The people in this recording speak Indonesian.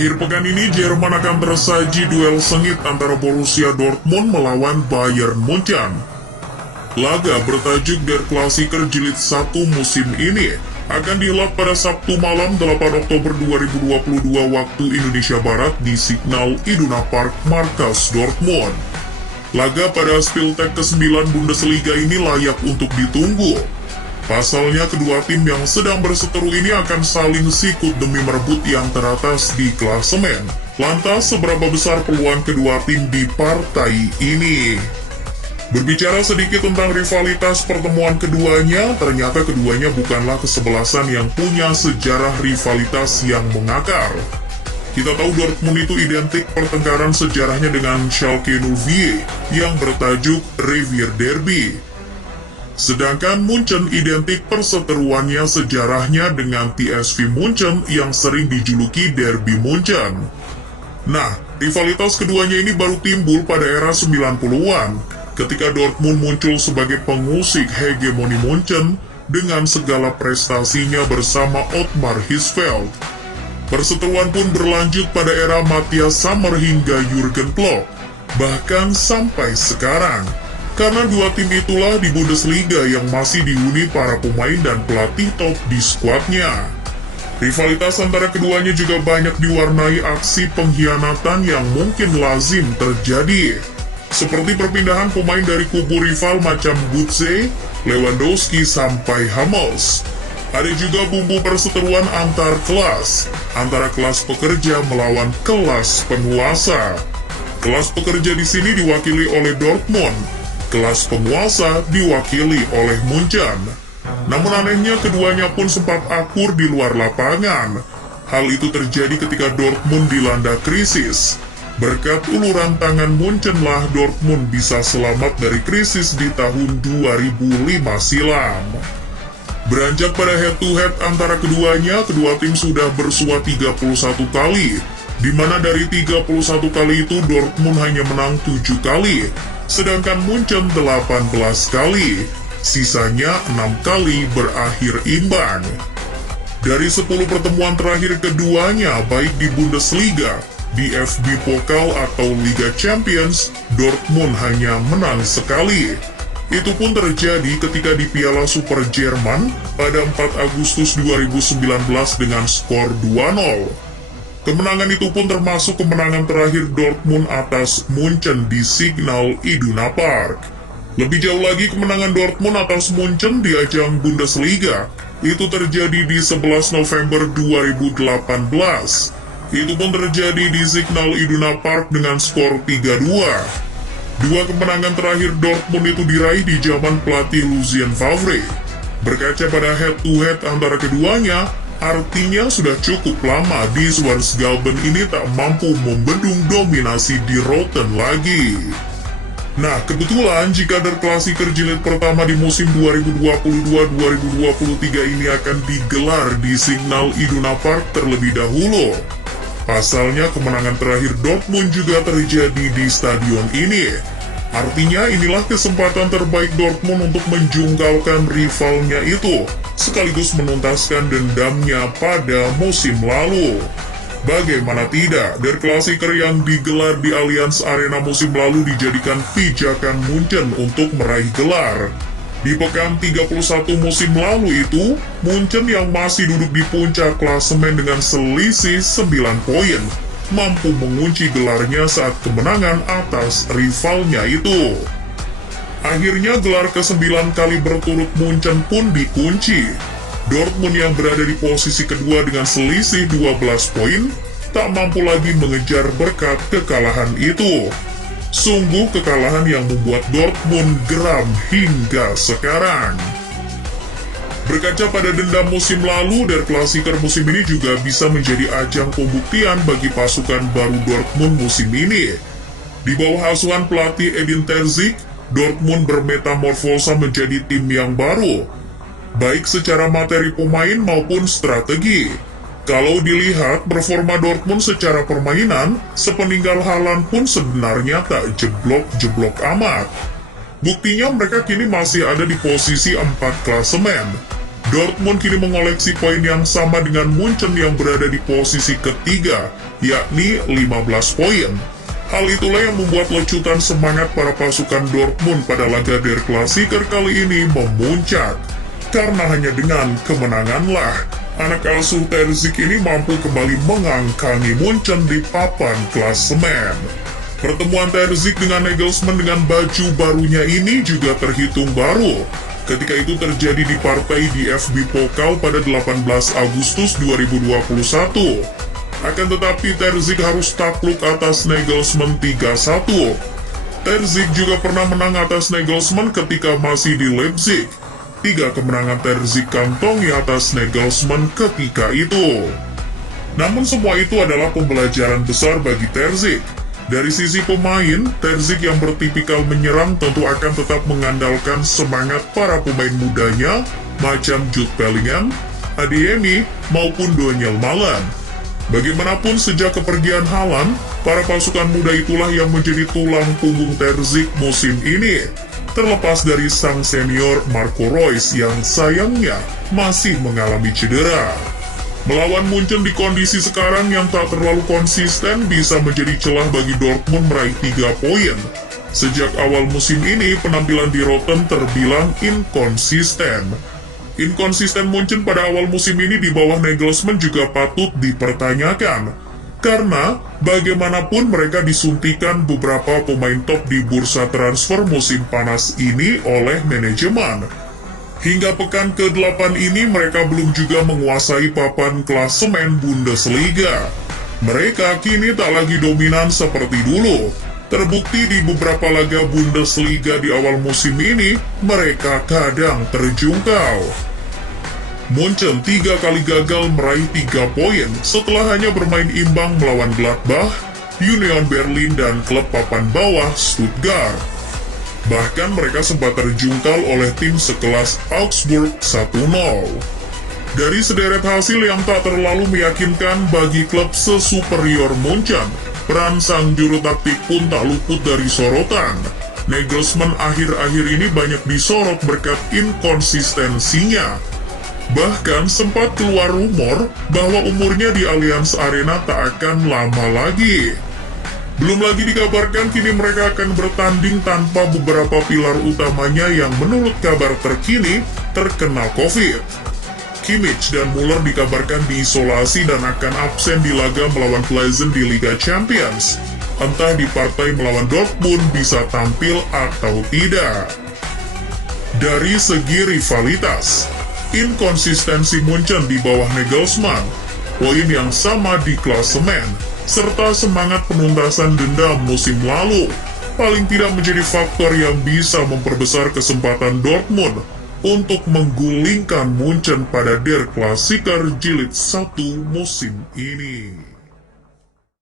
Akhir pekan ini Jerman akan tersaji duel sengit antara Borussia Dortmund melawan Bayern Munchen. Laga bertajuk Der Klassiker Jilid 1 musim ini akan dihelat pada Sabtu malam 8 Oktober 2022 waktu Indonesia Barat di Signal Iduna Park, markas Dortmund. Laga pada Spieltag ke-9 Bundesliga ini layak untuk ditunggu. Pasalnya kedua tim yang sedang berseteru ini akan saling sikut demi merebut yang teratas di klasemen. Lantas seberapa besar peluang kedua tim di partai ini? Berbicara sedikit tentang rivalitas pertemuan keduanya, ternyata keduanya bukanlah kesebelasan yang punya sejarah rivalitas yang mengakar. Kita tahu Dortmund itu identik pertengkaran sejarahnya dengan Schalke 04 yang bertajuk Revier Derby. Sedangkan Munchen identik perseteruannya sejarahnya dengan PSV Munchen yang sering dijuluki Derby Munchen. Nah, rivalitas keduanya ini baru timbul pada era 90-an, ketika Dortmund muncul sebagai pengusik hegemoni Munchen dengan segala prestasinya bersama Ottmar Hitzfeld. Perseteruan pun berlanjut pada era Matthias Sammer hingga Jurgen Klopp, bahkan sampai sekarang. Karena dua tim itulah di Bundesliga yang masih dihuni para pemain dan pelatih top di skuadnya. Rivalitas antara keduanya juga banyak diwarnai aksi pengkhianatan yang mungkin lazim terjadi. Seperti perpindahan pemain dari kubu rival macam Götze, Lewandowski sampai Hummels. Ada juga bumbu perseteruan antar kelas, antara kelas pekerja melawan kelas penguasa. Kelas pekerja di sini diwakili oleh Dortmund, kelas penguasa diwakili oleh Munchen. Namun anehnya keduanya pun sempat akur di luar lapangan. Hal itu terjadi ketika Dortmund dilanda krisis. Berkat uluran tangan Munchenlah Dortmund bisa selamat dari krisis di tahun 2005 silam. Beranjak pada head-to-head antara keduanya, kedua tim sudah bersua 31 kali, di mana dari 31 kali itu Dortmund hanya menang 7 kali, sedangkan Munchen 18 kali, sisanya 6 kali berakhir imbang. Dari 10 pertemuan terakhir keduanya, baik di Bundesliga, DFB Pokal atau Liga Champions, Dortmund hanya menang sekali. Itu pun terjadi ketika di Piala Super Jerman pada 4 Agustus 2019 dengan skor 2-0. Kemenangan itu pun termasuk kemenangan terakhir Dortmund atas Munchen di Signal Iduna Park. Lebih jauh lagi, kemenangan Dortmund atas Munchen di ajang Bundesliga itu terjadi di 11 November 2018. Itu pun terjadi di Signal Iduna Park dengan skor 3-2. Dua kemenangan terakhir Dortmund itu diraih di zaman pelatih Lucien Favre. Berkaca pada head-to-head antara keduanya, artinya sudah cukup lama di Schwarzgalben ini tak mampu membendung dominasi di Rotten lagi. Nah, kebetulan jika Der Klassiker jilid pertama di musim 2022-2023 ini akan digelar di Signal Iduna Park terlebih dahulu. Pasalnya kemenangan terakhir Dortmund juga terjadi di stadion ini. Artinya inilah kesempatan terbaik Dortmund untuk menjungkalkan rivalnya itu, sekaligus menuntaskan dendamnya pada musim lalu. Bagaimana tidak, Der Klassiker yang digelar di Allianz Arena musim lalu dijadikan pijakan Munchen untuk meraih gelar. Di pekan 31 musim lalu itu, Munchen yang masih duduk di puncak klasemen dengan selisih 9 poin, mampu mengunci gelarnya saat kemenangan atas rivalnya itu. Akhirnya gelar ke-9 kali berturut Munchen pun dikunci. Dortmund yang berada di posisi kedua dengan selisih 12 poin, tak mampu lagi mengejar berkat kekalahan itu. Sungguh kekalahan yang membuat Dortmund geram hingga sekarang. Berkaca pada dendam musim lalu, Der Klassiker musim ini juga bisa menjadi ajang pembuktian bagi pasukan baru Dortmund musim ini. Di bawah asuhan pelatih Edin Terzic, Dortmund bermetamorfosa menjadi tim yang baru, baik secara materi pemain maupun strategi. Kalau dilihat performa Dortmund secara permainan, sepeninggal Haaland pun sebenarnya tak jeblok-jeblok amat. Buktinya mereka kini masih ada di posisi 4 klasemen. Dortmund kini mengoleksi poin yang sama dengan Munchen yang berada di posisi ketiga, yakni 15 poin. Hal itulah yang membuat lecutan semangat para pasukan Dortmund pada laga Der Klassiker kali ini memuncak. Karena hanya dengan kemenanganlah, anak asuh Ter Ziek ini mampu kembali mengangkangi Munchen di papan klasemen. Pertemuan Ter Ziek dengan Nagelsmann dengan baju barunya ini juga terhitung baru. Ketika itu terjadi di partai di FB Pokal pada 18 Agustus 2021. Akan tetapi Ter Ziek harus takluk atas Nagelsmann 3-1. Ter Ziek juga pernah menang atas Nagelsmann ketika masih di Leipzig. 3 kemenangan Ter Ziek kantongi atas Nagelsmann ketika itu. Namun semua itu adalah pembelajaran besar bagi Ter Ziek. Dari sisi pemain, Ter Ziek yang bertipikal menyerang tentu akan tetap mengandalkan semangat para pemain mudanya, macam Jude Bellingham, Adeyemi, maupun Donyell Malen. Bagaimanapun sejak kepergian Haaland, para pasukan muda itulah yang menjadi tulang punggung Ter Ziek musim ini. Terlepas dari sang senior Marco Reus yang sayangnya masih mengalami cedera. Melawan Munchen di kondisi sekarang yang tak terlalu konsisten bisa menjadi celah bagi Dortmund meraih 3 poin. Sejak awal musim ini, penampilan di Rotten terbilang inkonsisten. Inkonsisten Munchen pada awal musim ini di bawah Nagelsmann juga patut dipertanyakan. Karena bagaimanapun mereka disuntikan beberapa pemain top di bursa transfer musim panas ini oleh manajemen. Hingga pekan ke-8 ini mereka belum juga menguasai papan klasemen Bundesliga. Mereka kini tak lagi dominan seperti dulu. Terbukti di beberapa laga Bundesliga di awal musim ini, mereka kadang terjungkal. Munchen 3 kali gagal meraih 3 poin setelah hanya bermain imbang melawan Gladbach, Union Berlin, dan klub papan bawah Stuttgart. Bahkan mereka sempat terjungkal oleh tim sekelas Augsburg 1-0. Dari sederet hasil yang tak terlalu meyakinkan bagi klub sesuperior Munchen, peran sang juru taktik pun tak luput dari sorotan. Nagelsmann akhir-akhir ini banyak disorot berkat inkonsistensinya. Bahkan sempat keluar rumor bahwa umurnya di Allianz Arena tak akan lama lagi. Belum lagi dikabarkan kini mereka akan bertanding tanpa beberapa pilar utamanya yang menurut kabar terkini terkena COVID. Kimmich dan Müller dikabarkan diisolasi dan akan absen di laga melawan Pilsen di Liga Champions. Entah di partai melawan Dortmund bisa tampil atau tidak. Dari segi rivalitas, inkonsistensi Munchen di bawah Nagelsmann, poin yang sama di klasemen, serta semangat penuntasan dendam musim lalu, paling tidak menjadi faktor yang bisa memperbesar kesempatan Dortmund untuk menggulingkan Munchen pada Der Klassiker Jilid 1 musim ini.